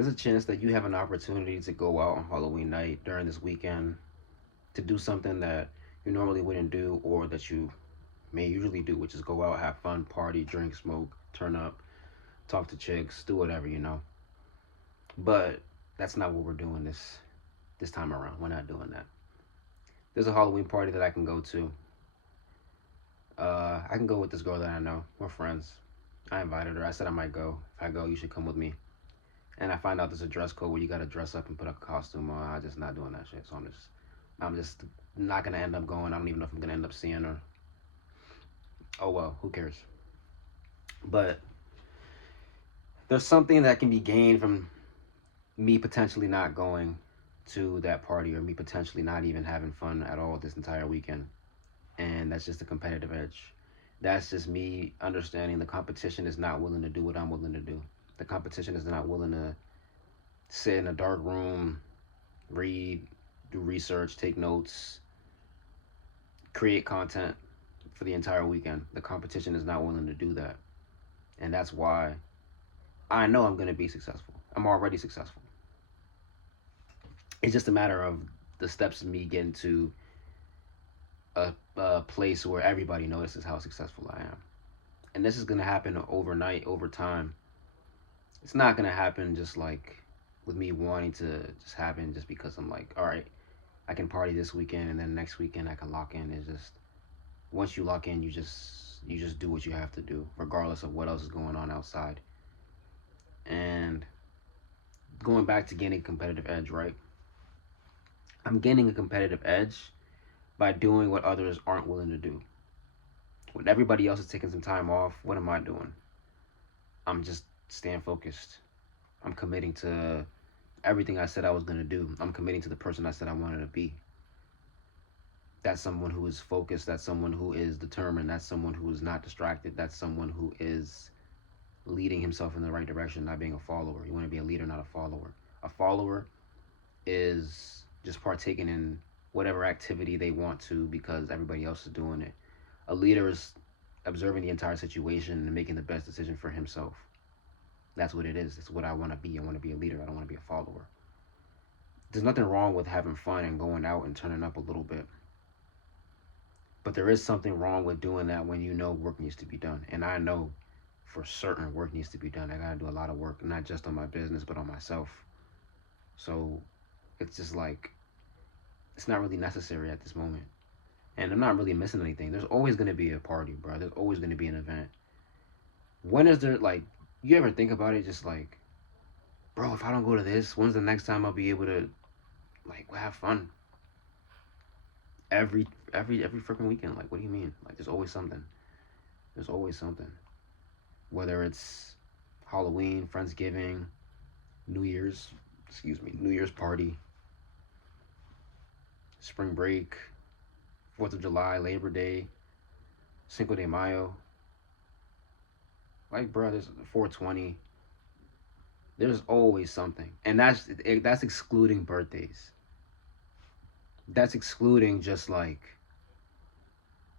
There's a chance that you have an opportunity to go out on Halloween night during this weekend to do something that you normally wouldn't do or that you may usually do, which is go out, have fun, party, drink, smoke, turn up, talk to chicks, do whatever. But that's not what we're doing this time around. We're not doing that. There's a Halloween party that I can go to. I can go with this girl that I know. We're friends. I invited her. I said I might go. If I go, you should come with me. And I find out there's a dress code where you gotta dress up and put a costume on. I'm just not doing that shit. So I'm just not gonna end up going. I don't even know if I'm gonna end up seeing her. Oh well, who cares? But there's something that can be gained from me potentially not going to that party or me potentially not even having fun at all this entire weekend. And that's just a competitive edge. That's just me understanding the competition is not willing to do what I'm willing to do. The competition is not willing to sit in a dark room, read, do research, take notes, create content for the entire weekend. The competition is not willing to do that. And that's why I know I'm going to be successful. I'm already successful. It's just a matter of the steps of me getting to a place where everybody notices how successful I am. And this is going to happen overnight, over time. It's not going to happen just like with me wanting to just happen just because I'm like, all right, I can party this weekend and then next weekend I can lock in. It's just once you lock in, you just do what you have to do, regardless of what else is going on outside. And going back to gaining competitive edge, right? I'm gaining a competitive edge by doing what others aren't willing to do. When everybody else is taking some time off, what am I doing? I'm just staying focused. I'm committing to everything I said I was going to do. I'm committing to the person I said I wanted to be. That's someone who is focused. That's someone who is determined. That's someone who is not distracted. That's someone who is leading himself in the right direction, not being a follower. You want to be a leader, not a follower. A follower is just partaking in whatever activity they want to because everybody else is doing it. A leader is observing the entire situation and making the best decision for himself. That's what it is. It's what I want to be. I want to be a leader. I don't want to be a follower. There's nothing wrong with having fun and going out and turning up a little bit. But there is something wrong with doing that when you know work needs to be done. And I know for certain work needs to be done. I got to do a lot of work, not just on my business, but on myself. So it's just like, it's not really necessary at this moment. And I'm not really missing anything. There's always going to be a party, bro. There's always going to be an event. When is there, like, you ever think about it just like, bro, if I don't go to this, when's the next time I'll be able to, like, have fun? Every freaking weekend. Like, what do you mean? Like, there's always something. There's always something. Whether it's Halloween, Friendsgiving, New Year's, New Year's party, spring break, 4th of July, Labor Day, Cinco de Mayo. Like, bro, there's 420. There's always something. And that's excluding birthdays. That's excluding just like,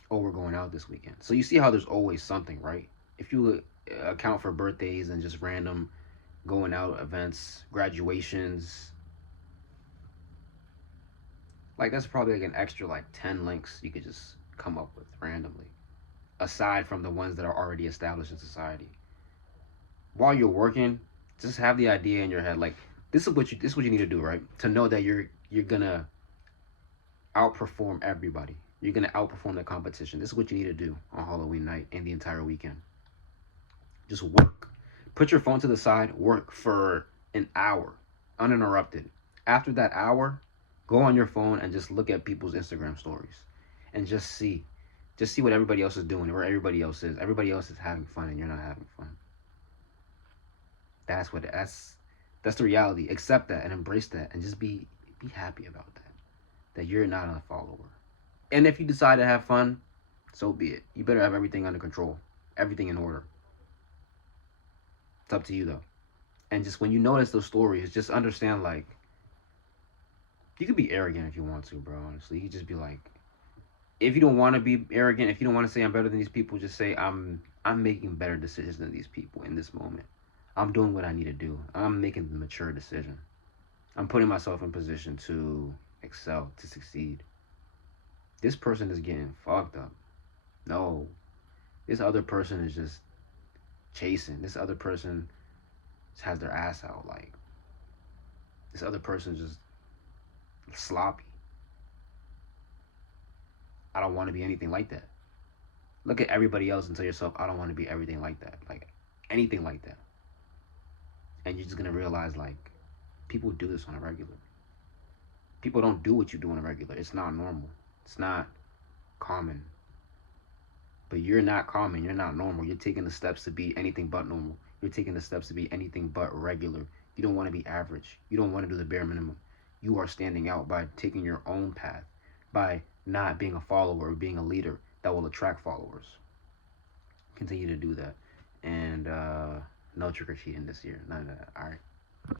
oh, we're going out this weekend. So you see how there's always something, right? If you account for birthdays and just random going out events, graduations, like that's probably like an extra like 10 links you could just come up with randomly, aside from the ones that are already established in society. While you're working, just have the idea in your head like this is what you need to do, right? To know that you're gonna outperform everybody. You're gonna outperform the competition. This is what you need to do on Halloween night and the entire weekend. Just work. Put your phone to the side, work for an hour, uninterrupted. After that hour, go on your phone and just look at people's Instagram stories and just see what everybody else is doing, where everybody else is. Everybody else is having fun and you're not having fun. That's the reality. Accept that and embrace that and just be happy about that. That you're not a follower. And if you decide to have fun, so be it. You better have everything under control, everything in order. It's up to you though. And just when you notice those stories, just understand like you could be arrogant if you want to, bro. Honestly, you could just be like, if you don't want to be arrogant, if you don't want to say I'm better than these people, just say I'm making better decisions than these people in this moment. I'm doing what I need to do. I'm making the mature decision. I'm putting myself in position to excel, to succeed. This person is getting fucked up. No, this other person is just chasing. This other person just has their ass out. Like, this other person is just sloppy. I don't want to be anything like that. Look at everybody else and tell yourself, I don't want to be everything like that. Like, anything like that. And you're just going to realize, like, people do this on a regular. People don't do what you do on a regular. It's not normal. It's not common. But you're not common. You're not normal. You're taking the steps to be anything but normal. You're taking the steps to be anything but regular. You don't want to be average. You don't want to do the bare minimum. You are standing out by taking your own path, by not being a follower or being a leader that will attract followers. Continue to do that. And no trick or treating this year. None of that. All right.